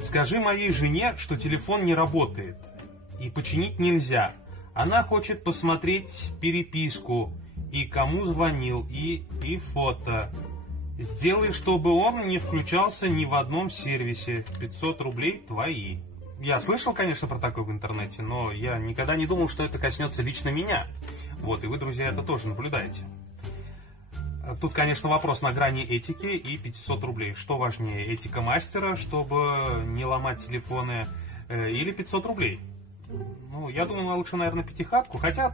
Скажи моей жене, что телефон не работает и починить нельзя. Она хочет посмотреть переписку и кому звонил, и фото. Сделай, чтобы он не включался ни в одном сервисе. 500 рублей твои. Я слышал, конечно, про такое в интернете, но я никогда не думал, что это коснется лично меня. Вот, и вы, друзья, это тоже наблюдаете. Тут, конечно, вопрос на грани этики и 500 рублей. Что важнее, этика мастера, чтобы не ломать телефоны, или 500 рублей? Ну, я думаю, лучше, наверное, пятихатку, хотя...